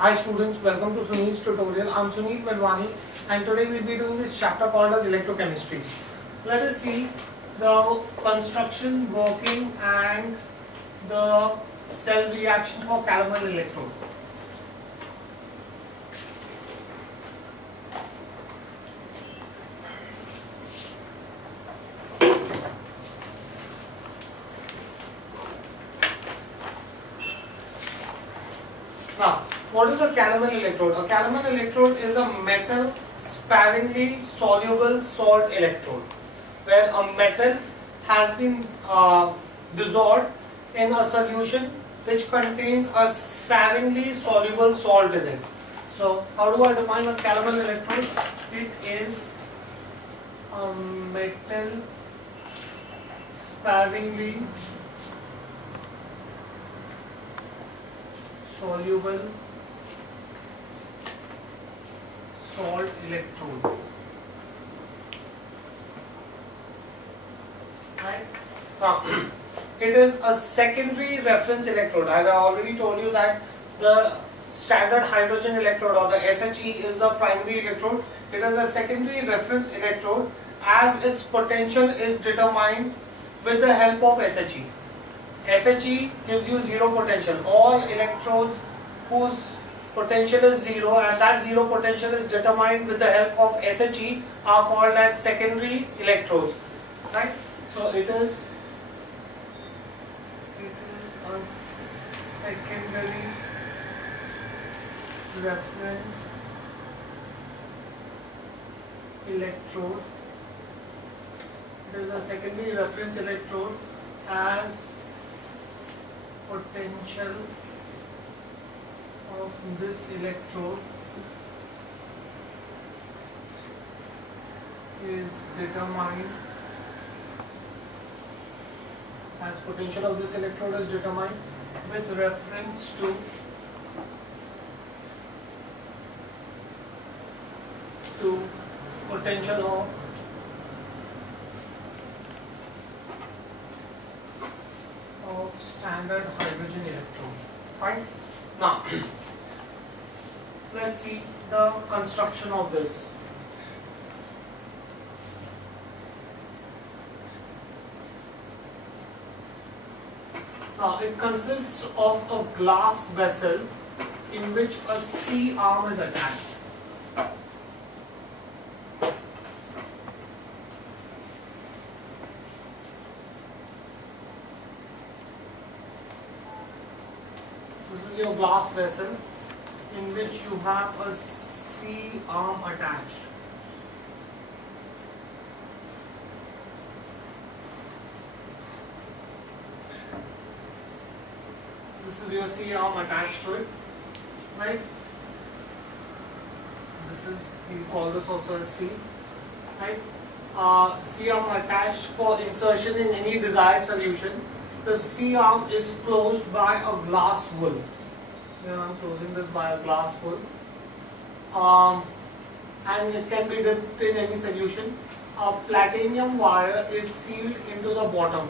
Hi students, welcome to Sunil's tutorial. I'm Sunil Medwani and today we'll be doing this chapter called as electrochemistry. Let us see the construction, working and the cell reaction for calomel electrode. Now, what is a calomel electrode? A calomel electrode is a metal sparingly soluble salt electrode, where a metal has been dissolved in a solution which contains a sparingly soluble salt in it. So, how do I define a calomel electrode? It is a metal sparingly soluble salt electrode. Right? Now, it is a secondary reference electrode. As I already told you that the standard hydrogen electrode or the SHE is the primary electrode. It is a secondary reference electrode as its potential is determined with the help of SHE. SHE gives you zero potential. All electrodes whose potential is zero and that zero potential is determined with the help of SHE are called as secondary electrodes. Right? So it is a secondary reference electrode. It is a secondary reference electrode as potential of this electrode is determined with reference to potential of standard hydrogen electrode. Fine. Now, let's see the construction of this. Now, it consists of a glass vessel in which a C arm is attached. This is your glass vessel in which you have a C arm attached. This is your C arm attached to it, right? This is, we call this also as C, right? C arm attached for insertion in any desired solution. The C arm is closed by a glass wool. Here I am closing this by a glass wool. And it can be dipped in any solution. A platinum wire is sealed into the bottom.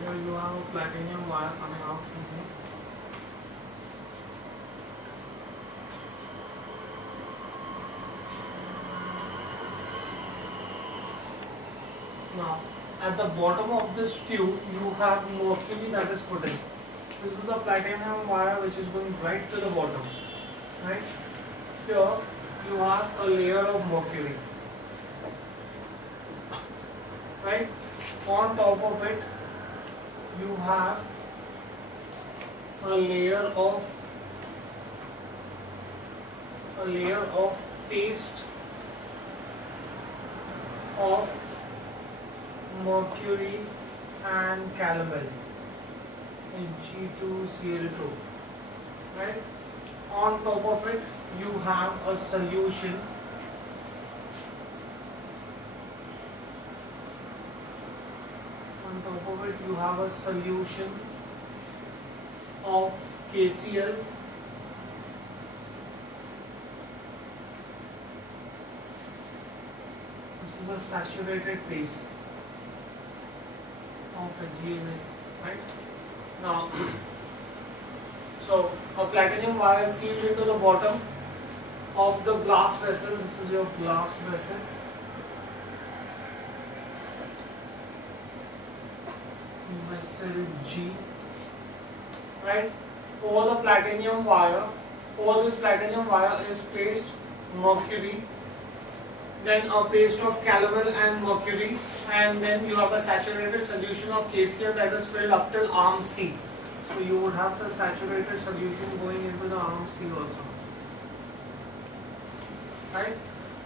Here you have a platinum wire coming out from here. Now, at the bottom of this tube, you have mercury that is put in. This is the platinum wire which is going right to the bottom. Right? Here, you have a layer of mercury. Right? On top of it, you have a layer of paste of mercury and calomel, G2Cl2, right? On top of it you have a solution on top of it you have a solution of KCl. This is a saturated phase of a GNA, right? Now, so a platinum wire is sealed into the bottom of the glass vessel. This is your glass vessel. Vessel G, right? Over the platinum wire, over this platinum wire is placed mercury, then a paste of calomel and mercury, and then you have a saturated solution of KCl that is filled up till arm C. So you would have the saturated solution going into the arm C also, right?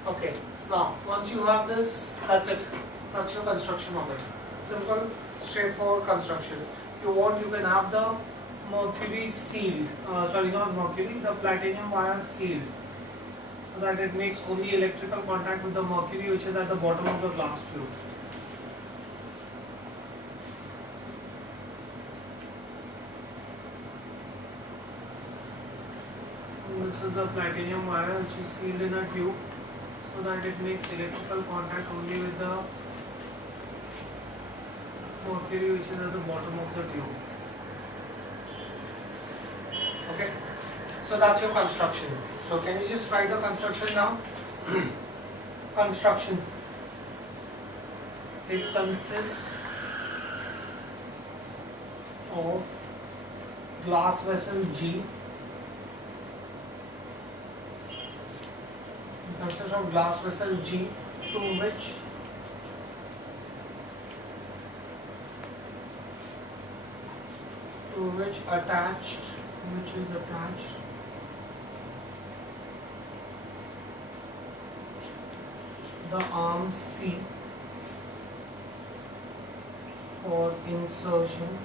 Okay, now once you have this, that's it. That's your construction of it. Simple, straightforward construction. If you want, you can have the mercury sealed, sorry, not mercury, the platinum wire sealed, so that it makes only electrical contact with the mercury which is at the bottom of the glass tube. And this is the platinum wire which is sealed in a tube, so that it makes electrical contact only with the mercury which is at the bottom of the tube. Okay, so that's your construction. So can you just write the construction now? Construction. It consists of glass vessel G. It consists of glass vessel G to which is attached the arm C for insertion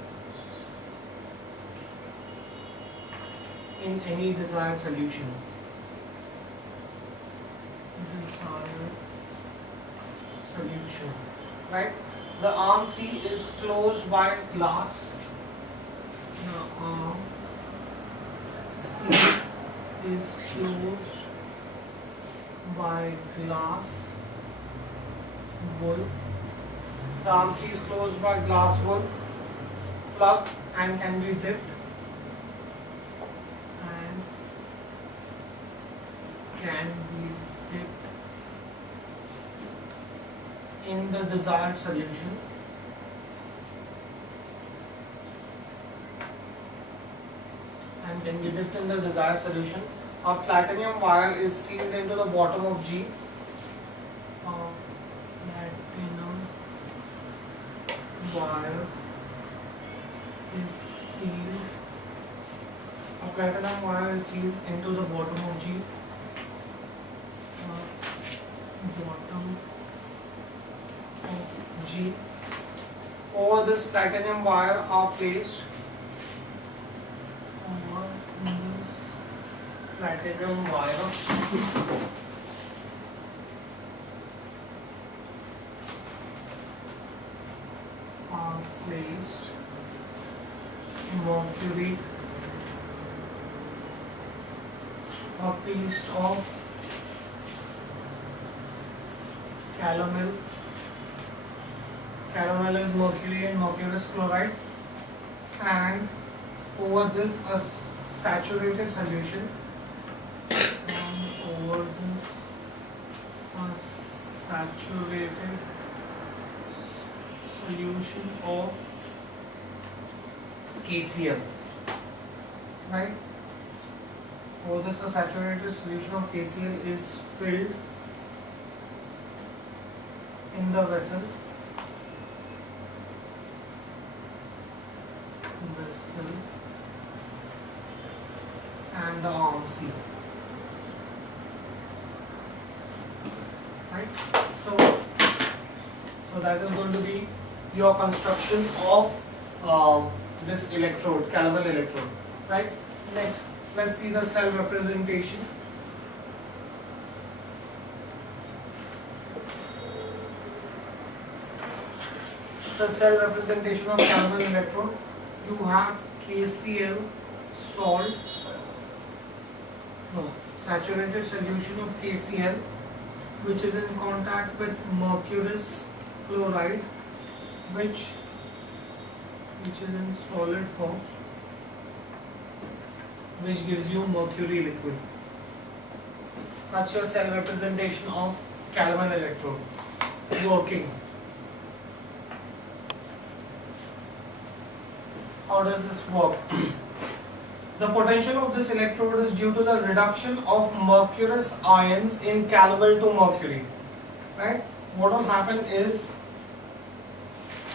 in any desired solution. Right? The arm C is closed by glass. The arm C is closed by glass wool. The arm C is closed by glass wool plug and can be dipped in the desired solution. And can be dipped in the desired solution. A platinum wire is sealed into the bottom of G. Platinum wire is sealed. A platinum wire is sealed into the bottom of G. Bottom of G. Over this platinum wire are placed. Over this platinum wire are placed mercury, a paste of calomel. Calomel is mercury and mercurous chloride, and over this a saturated solution, and over this a saturated solution of KCl, right? Over this a saturated solution of KCl is filled in the vessel and the arm C, right? So that is going to be your construction of this electrode, calomel electrode, right? Next, let's see the cell representation. The cell representation of calomel electrode. You have KCl salt, no, saturated solution of KCl, which is in contact with mercurous chloride, which is in solid form, which gives you mercury liquid. That's your cell representation of Calvin electrode working. How does this work? The potential of this electrode is due to the reduction of mercurous ions in Calvin to mercury. Right? What will happen is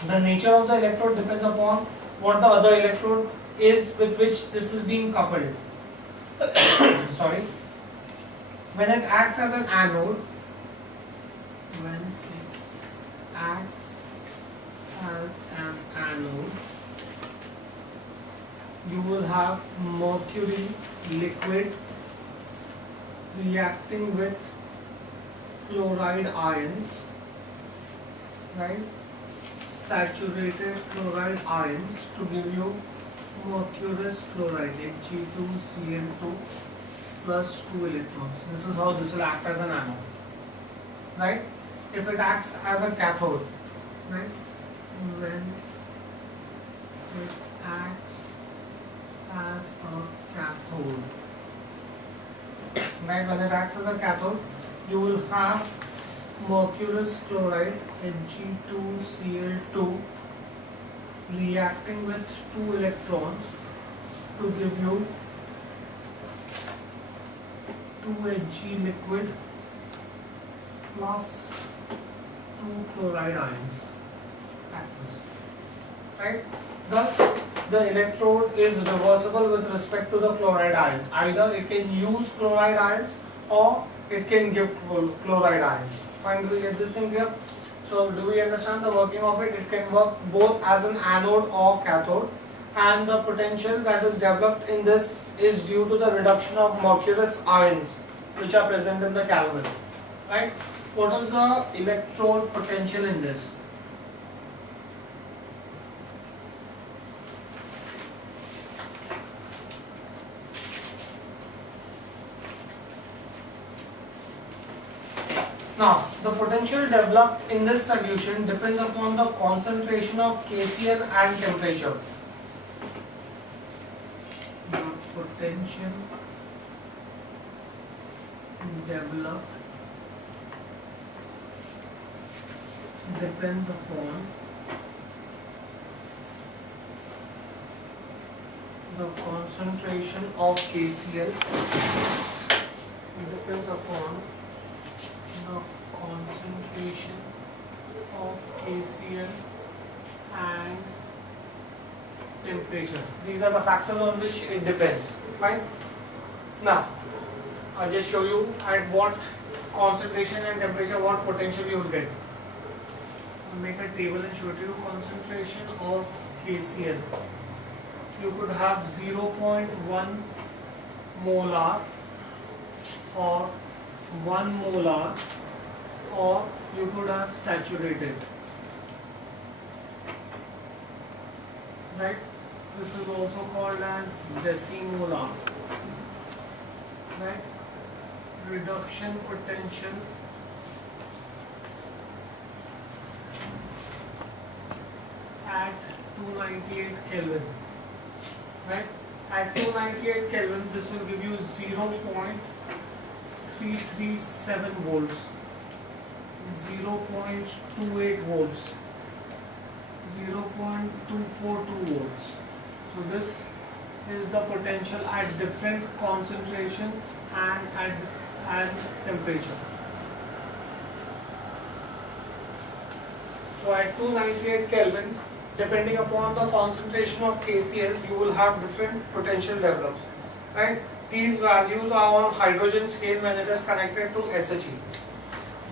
the nature of the electrode depends upon what the other electrode is with which this is being coupled. Sorry. When it acts as an anode, you will have mercury liquid reacting with chloride ions, right? Saturated chloride ions to give you mercurous chloride, Hg2Cl2 plus 2 electrons. This is how this will act as an anode, right? If it acts as a cathode, right? When it acts as a cathode, right? When it acts as a cathode, you will have mercurous chloride, Hg2Cl2, reacting with 2 electrons to give you 2Hg liquid plus 2 chloride ions. Right? Thus, the electrode is reversible with respect to the chloride ions. Either it can use chloride ions or it can give chloride ions. Fine, do we get this thing here? So, do we understand the working of it? It can work both as an anode or cathode, and the potential that is developed in this is due to the reduction of mercurous ions which are present in the Calvin. Right? What is the electrode potential in this? Now, the potential developed in this solution depends upon the concentration of KCl and temperature. The potential developed depends upon the concentration of KCl. Depends upon the concentration of KCl and temperature. These are the factors on which it depends. Fine. Now, I'll just show you at what concentration and temperature what potential you will get. I'll make a table and show you concentration of KCl. You could have 0.1 molar or 1 molar, or you could have saturated. Right? This is also called as decimolar. Right? Reduction potential at 298 Kelvin. Right? At 298 Kelvin, this will give you 0.337 volts, 0.28 volts, 0.242 volts. So this is the potential at different concentrations and at temperature. So at 298 Kelvin, depending upon the concentration of KCl, you will have different potential developed. Right? These values are on hydrogen scale when it is connected to SHE.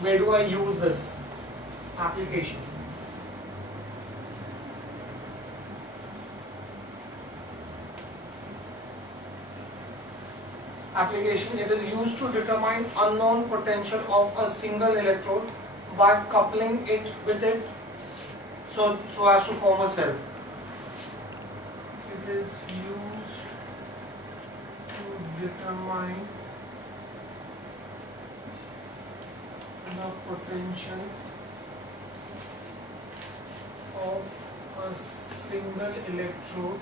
Where do I use this application? Application, it is used to determine unknown potential of a single electrode by coupling it with it so as to form a cell. It is used to determine the potential of a single electrode.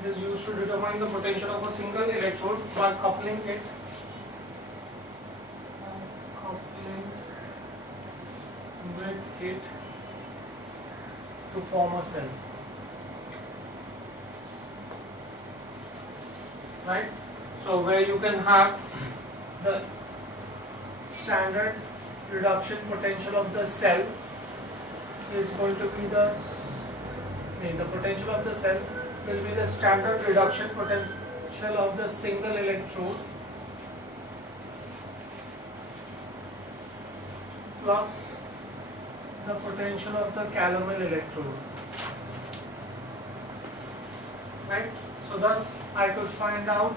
It is used to determine the potential of a single electrode by coupling it with it to form a cell. Right? So where you can have the standard reduction potential of the cell is going to be the potential of the cell will be the standard reduction potential of the single electrode plus the potential of the calomel electrode. Right? So thus I could find out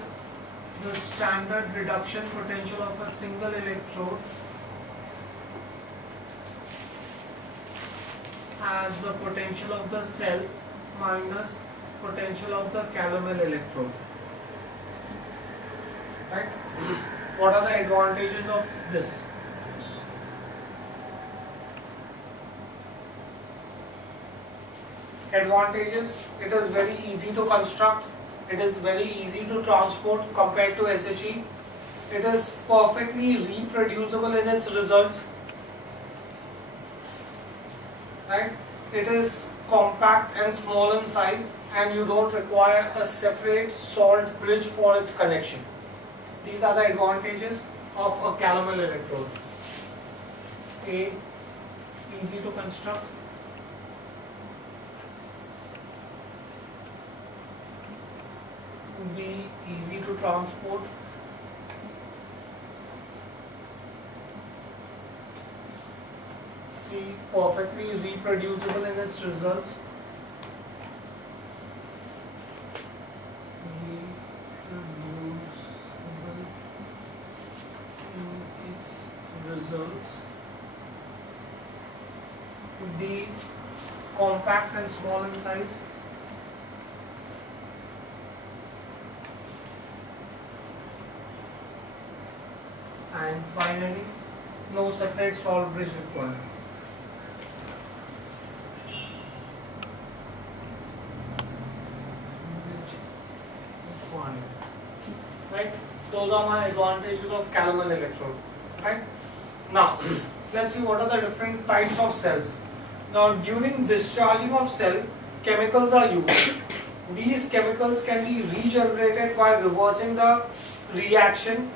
the standard reduction potential of a single electrode as the potential of the cell minus potential of the calomel electrode. Right? What are the advantages of this? Advantages: it is very easy to construct, it is very easy to transport compared to SHE, it is perfectly reproducible in its results, right? It is compact and small in size, and you don't require a separate salt bridge for its connection. These are the advantages of a calomel electrode. A, easy to construct. B, easy to transport. C, perfectly reproducible in its results. Reproducible in its results. D, compact and small in size. And finally, no separate salt bridge required. Right? Those are my advantages of calomel electrode. Right? Now, let's see what are the different types of cells. Now, during discharging of cell, chemicals are used. These chemicals can be regenerated by reversing the reaction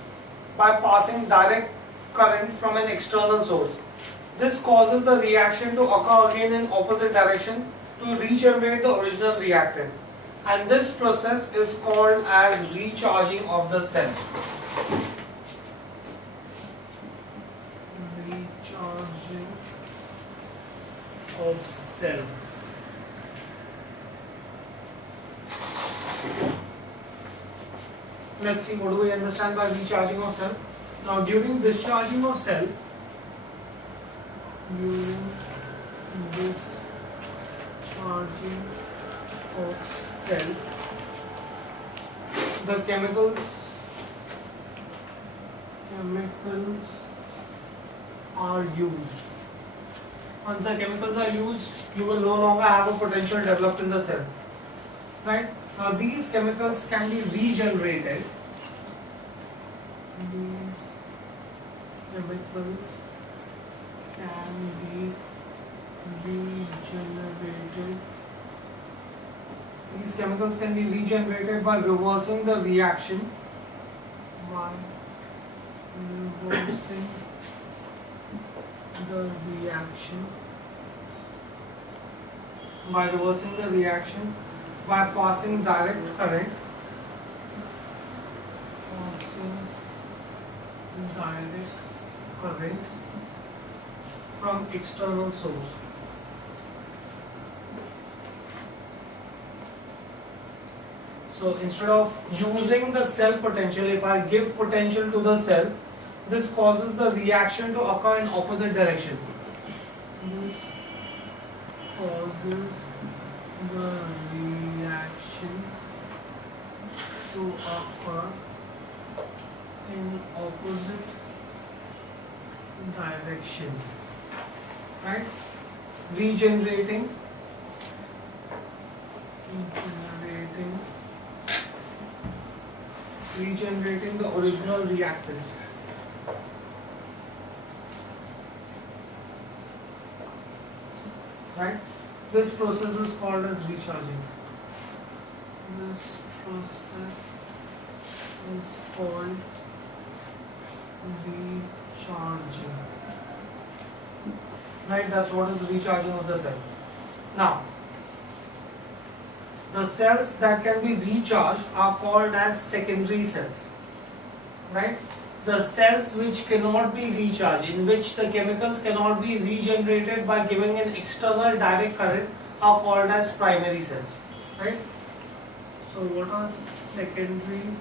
by passing direct current from an external source. This causes the reaction to occur again in opposite direction to regenerate the original reactant, and this process is called as recharging of the cell. Recharging of cell. Let's see, what do we understand by recharging of cell? Now, during discharging of cell, the chemicals are used. Once the chemicals are used, you will no longer have a potential developed in the cell. Right? Now, these chemicals can be regenerated. These chemicals can be regenerated. These chemicals can be regenerated by reversing the reaction. By reversing the reaction by passing direct current. From external source. So instead of using the cell potential, if I give potential to the cell, this causes the reaction to occur in opposite direction. This causes the reaction occur in opposite direction, right? Regenerating the original reactants. Right? This process is called as recharging. This process is called recharging. Right? That's what is recharging of the cell. Now, the cells that can be recharged are called as secondary cells. Right? The cells which cannot be recharged, in which the chemicals cannot be regenerated by giving an external direct current, are called as primary cells. Right? So what are secondary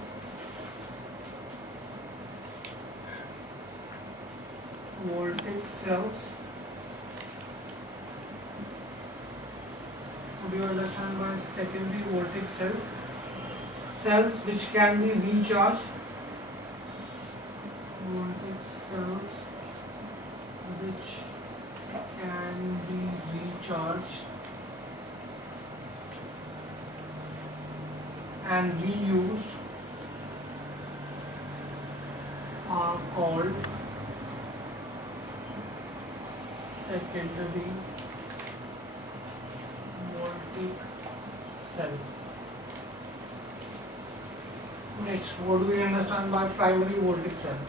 voltaic cells? What do you understand by secondary voltaic cell? Cells which can be recharged. Voltaic cells which can be recharged and reused are called secondary voltaic cell. Next, what do we understand by primary voltaic cell?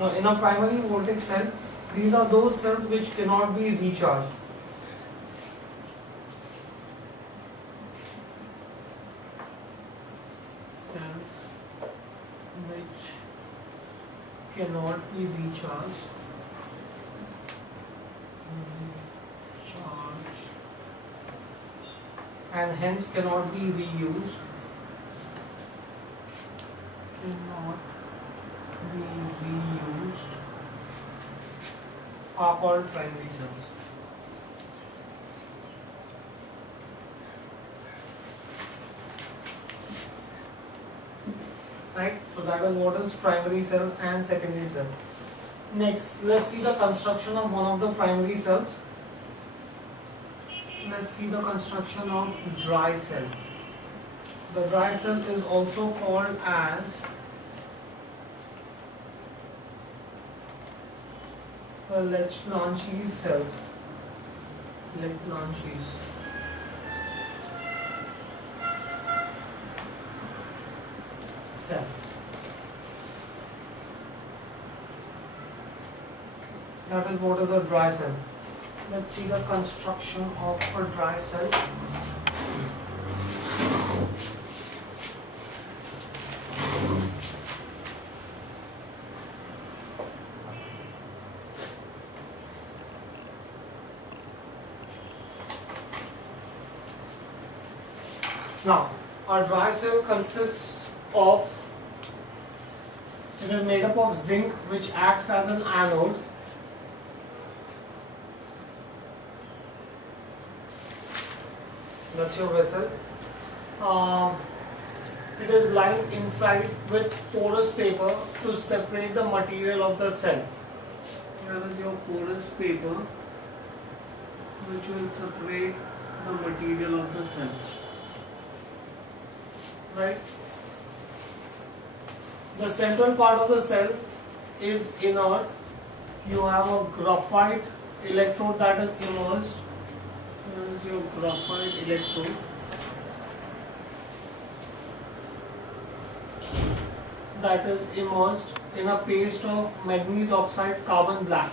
Now, in a primary voltaic cell, these are those cells which cannot be recharged. Cells which cannot be recharged. And hence cannot be reused. Cannot be reused are called primary cells. Right? So that is what is primary cell and secondary cell. Next, let's see the construction of one of the primary cells. Let's see the construction of dry cell. The dry cell is also called as Lechlanchi's cells. Lechlanchi's. Cell. That is what is a dry cell. Let's see the construction of a dry cell. Now, a dry cell consists of, it is made up of zinc which acts as an anode. That's your vessel. It is lined inside with porous paper to separate the material of the cell. Here is your porous paper which will separate the material of the cells. Right? The central part of the cell is inert. You have a graphite electrode that is immersed. Here is your graphite electrode. That is immersed in a paste of manganese oxide carbon black,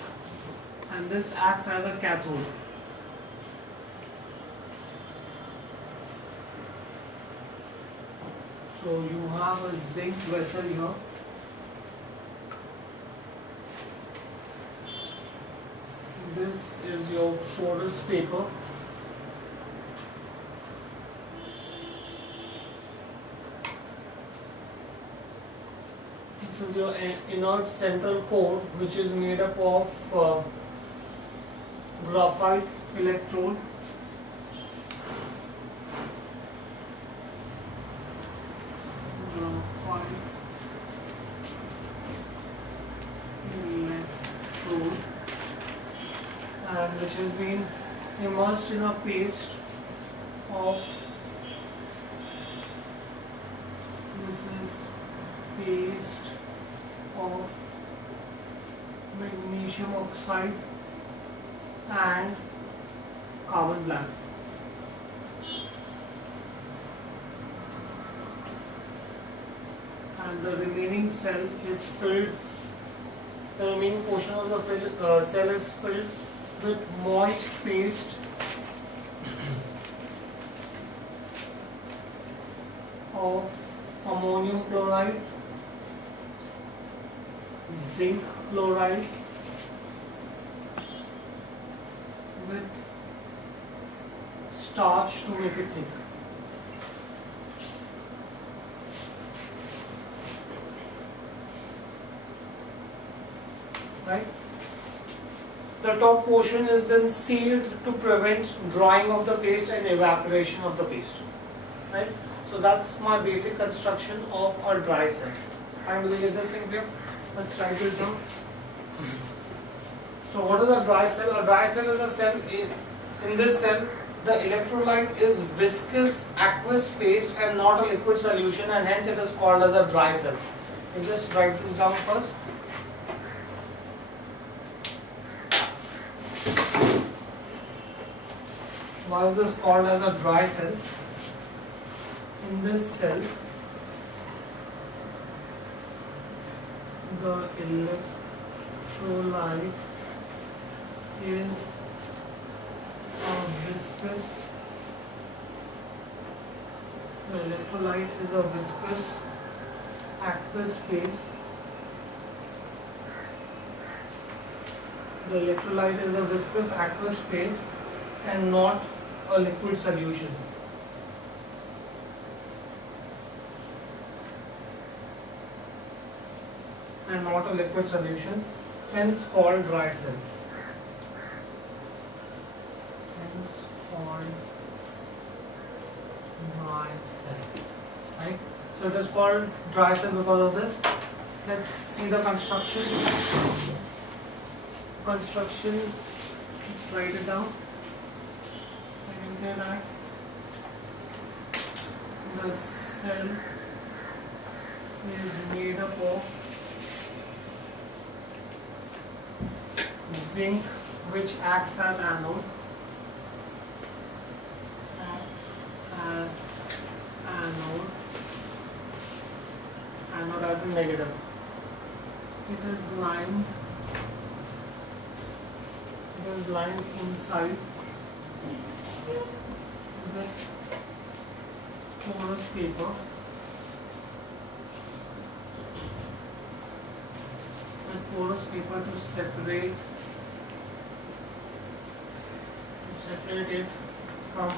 and this acts as a cathode. So you have a zinc vessel here. This is your porous paper. This is your inert central core, which is made up of graphite electrode. Graphite electrode, and which has been immersed in a paste of, this is paste of magnesium oxide and carbon black. And the remaining cell is filled, the remaining portion of the cell is filled with moist paste of ammonium chloride, zinc chloride with starch to make it thick. Right? The top portion is then sealed to prevent drying of the paste and evaporation of the paste. Right? So that's my basic construction of a dry cell. Fine, do you get this thing clear? Let's write it down. So what is a dry cell? A dry cell is a cell, in this cell the electrolyte is viscous aqueous paste and not a liquid solution, and hence it is called as a dry cell. You just write this down first. Why is this called as a dry cell? In this cell, the electrolyte is a viscous. The electrolyte is a viscous aqueous phase. The electrolyte is a viscous aqueous phase and not a liquid solution. And not a liquid solution, hence called dry cell. Hence called dry cell. Right? So it is called dry cell because of this. Let's see the construction. Construction, write it down. I can say that the cell is made up of zinc, which acts as anode, anode as a negative. It is lined inside with porous paper. With porous paper to separate it from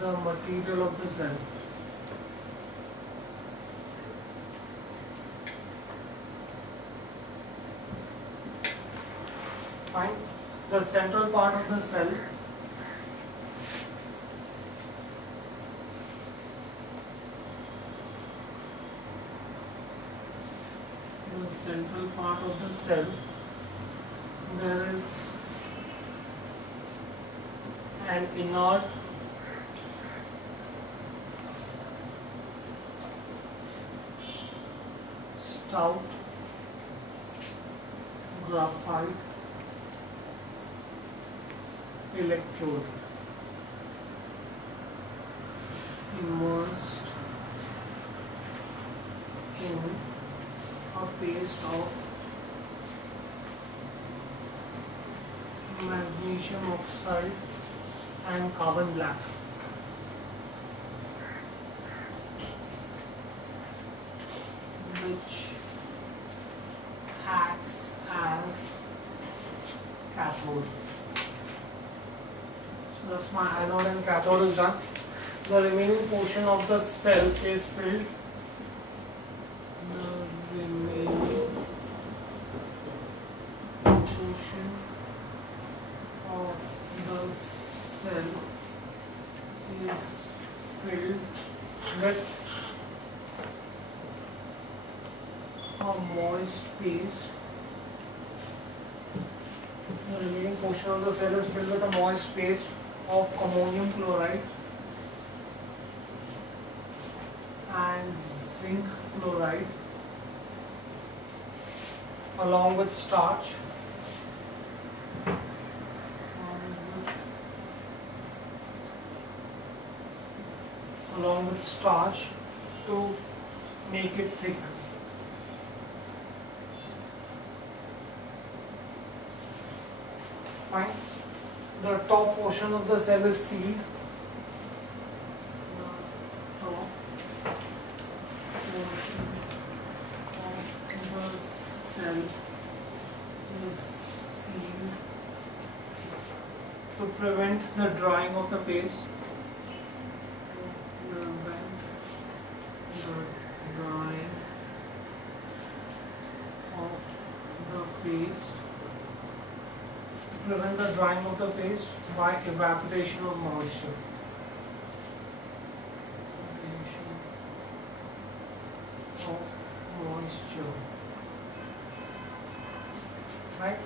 the material of the cell. Fine. The central part of the cell there is an inert stout graphite electrode immersed in a paste of magnesium oxide and carbon black. Which acts as cathode. So that's my anode and cathode is done. The remaining portion of the cell is filled. The remaining portion with a moist paste. The remaining portion of the cell is filled with a moist paste of ammonium chloride and zinc chloride along with starch. Along with starch to make it thick. Fine. The top portion of the cell is sealed. The top portion of the cell is sealed to prevent the drying of the paste. Drying of the paste, prevent the drying of the paste by evaporation of moisture. Evaporation of moisture. Right?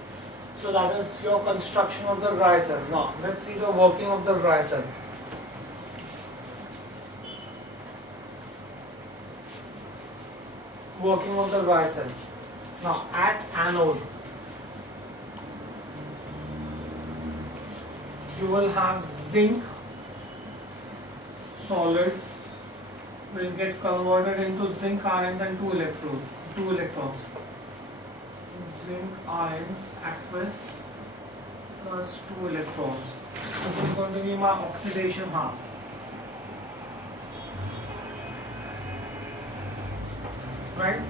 So that is your construction of the dry cell. Now let's see the working of the dry cell. Working of the dry cell. Now at anode, you will have zinc solid will get converted into zinc ions and two electrons. Zinc ions aqueous plus 2 electrons. This is going to be my oxidation half. Right?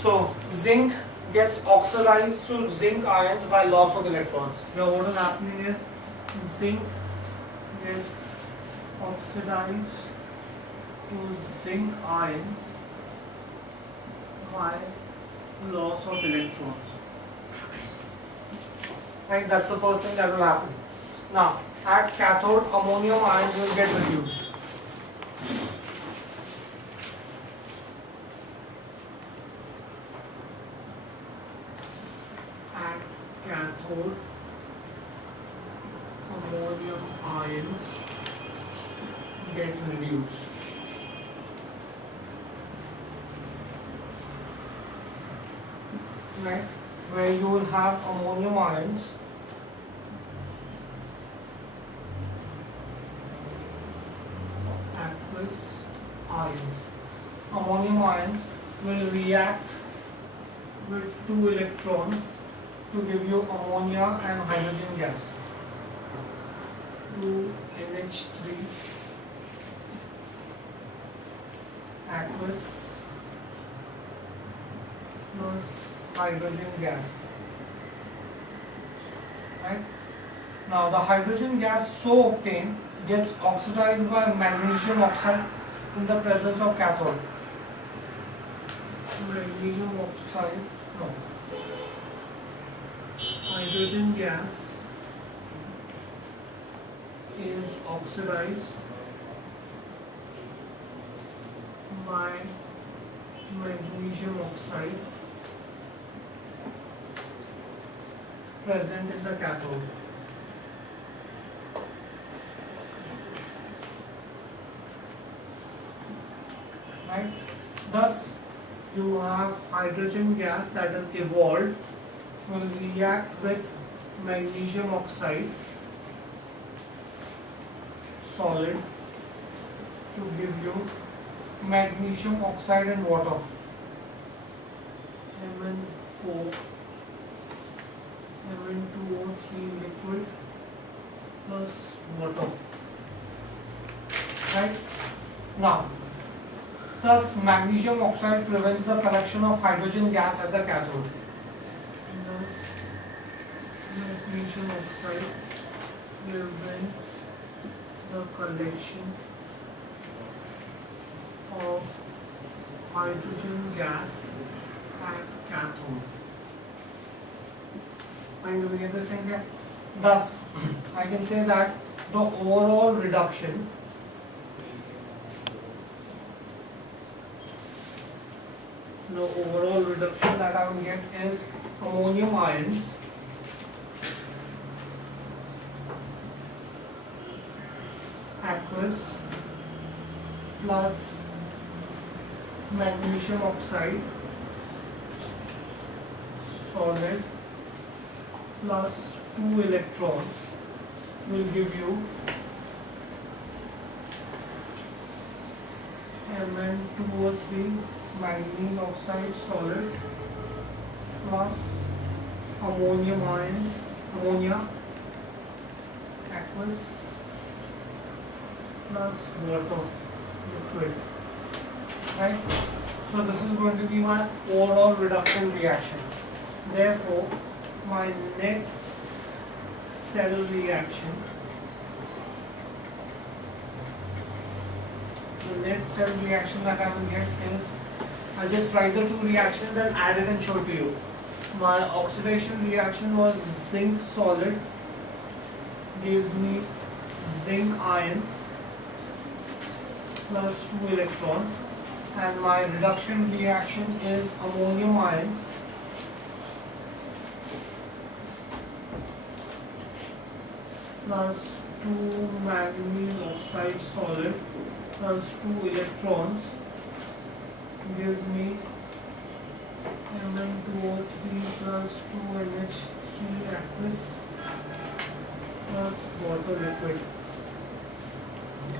So zinc gets oxidized to zinc ions by loss of electrons. Now what is happening is zinc gets oxidized to zinc ions by loss of electrons. Right? That's the first thing that will happen. Now at cathode, ammonium ions will get reduced. Cathode, ammonium ions get reduced. Right? Where you will have ammonium ions aqueous ions. Ammonium ions will react with 2 electrons to give you ammonia and hydrogen gas. 2NH3 aqueous plus hydrogen gas. Right? Now the hydrogen gas so obtained gets oxidized by magnesium oxide in the presence of cathode. Magnesium oxide, no. Hydrogen gas is oxidized by magnesium oxide present in the cathode. Right? Thus, you have hydrogen gas that is evolved will react with magnesium oxide solid to give you magnesium oxide and water. Mn2O3 liquid plus water. Right? Now, thus magnesium oxide prevents the collection of hydrogen gas at the cathode. Thus, magnesium oxide prevents the collection of hydrogen gas at cathode. And do we get this thing here? Thus, I can say that the overall reduction the overall reduction that I will get is ammonium ions aqueous plus magnesium oxide solid plus 2 electrons will give you Mn2O3 manganese oxide solid plus ammonium ions, ammonia aqueous plus water liquid, right? So this is going to be my overall reduction reaction. Therefore, my net cell reaction, the net cell reaction that I will get is, I'll just write the two reactions and add it and show it to you. My oxidation reaction was zinc solid, gives me zinc ions plus 2 electrons, and my reduction reaction is ammonium ions plus 2 manganese oxide solid plus 2 electrons gives me Mn2O3 plus 2 NH3 aqueous plus water liquid,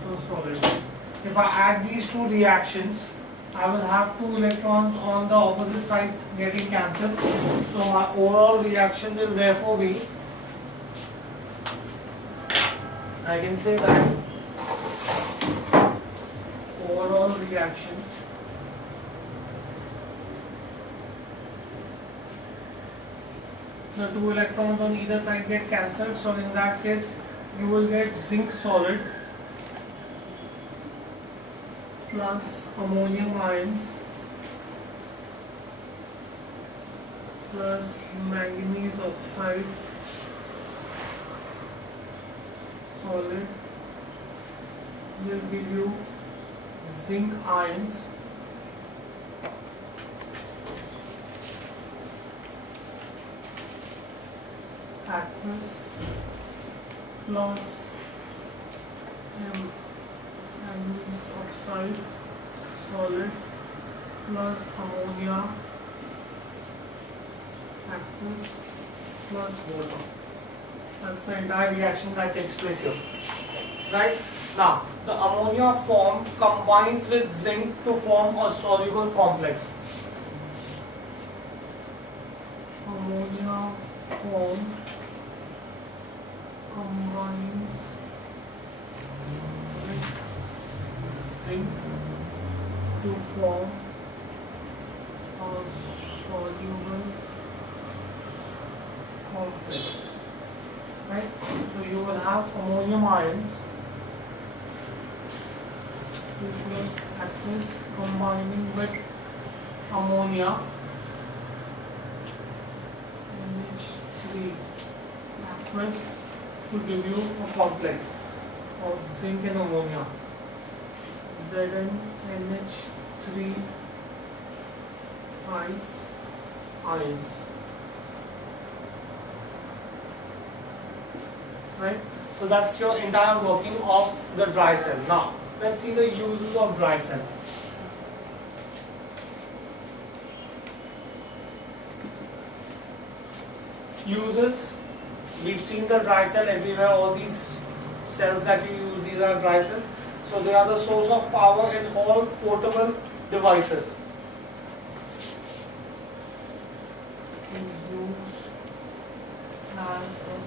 so solid. If I add these two reactions, I will have 2 electrons on the opposite sides getting cancelled. So my overall reaction will therefore be, I can say that overall reaction the 2 electrons on either side get cancelled, so in that case you will get zinc solid plus ammonium ions plus manganese oxide solid will give you zinc ions aqueous plus manganese oxide solid plus ammonia aqueous plus water. That's the entire reaction that takes place here. Right? Now, the ammonia form combines with zinc to form a soluble complex. Ammonia form combines with zinc to form a soluble complex. Right? So you will have ammonium ions plus aqueous combining with ammonia NH3 aqueous to give you a complex of zinc and ammonia ZnNH3 ions. Right? So that's your entire working of the dry cell. Now, let's see the uses of dry cell. Uses, we've seen the dry cell everywhere, all these cells that we use, these are dry cells. So they are the source of power in all portable devices. Used as a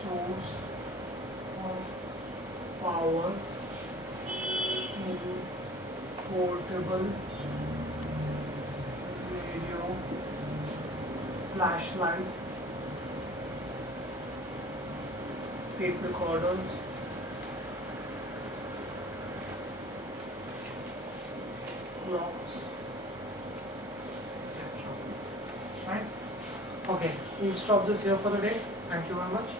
source of power in portable radio, flashlight, tape recorders, clocks, etc. Right? Okay, we'll stop this here for the day. Thank you very much.